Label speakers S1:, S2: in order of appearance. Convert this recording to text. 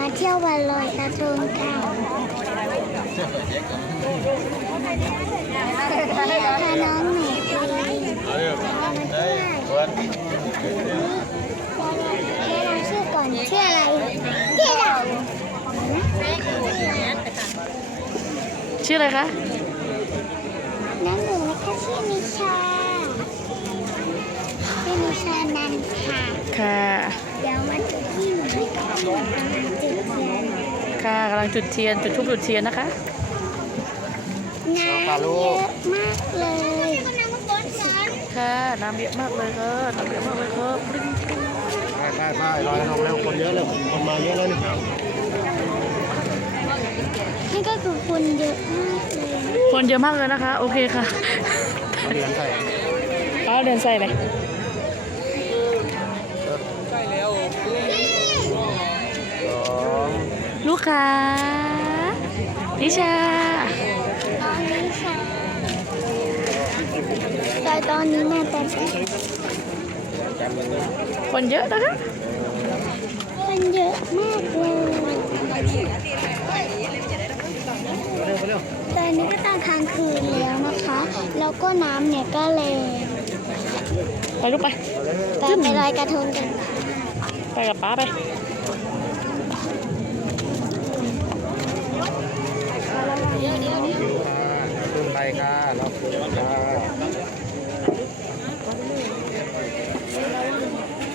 S1: เที่ยววันลอยกระทงค่ะนี่นะคะน้องหนูปีมาเที่ยวแนะนำชื่อก่อนชื่ออะไรที่เรา
S2: ชื่ออะไรคะ
S1: น้องหนูนะคะชื่อนิชานันค่ะ
S2: ค่ะ
S1: เดี๋ยวมาจุดที่หนูให้กับหนูกำลังจุดเทียน
S2: ค่ะกำลังจุดเทียนจุดธูปจุดเทียนนะคะ
S1: น้ำเยอะมากเลย
S2: ค่ะน้ำเยอะมากเลยค่ะน้ำเยอะมากเลยครับปริ้งปริ้ง
S3: ใช่ลอยกระทงแล้วคนเยอะเลยคนมาเยอะเลยนี่
S1: นี่ก็คือคนเยอะมากเลย
S2: คนเยอะมากเลยนะคะ โอเคค่ะ
S3: เรียนใส่
S2: เอาเดินใส่ไปลูกค้านิชา
S1: ตอนนี้ค่ะแต่ตอนนี้มาแต่
S2: คนเยอะนะคะ
S1: คนเยอะมากเลยตอนนี้ก็ตอนกลางคืนแล้วนะคะ แล้วก็น้ำเนี่ยก็แรง
S2: ไปลูกไป
S1: ไปลอยกระทงกัน
S2: ไปกับป้าไป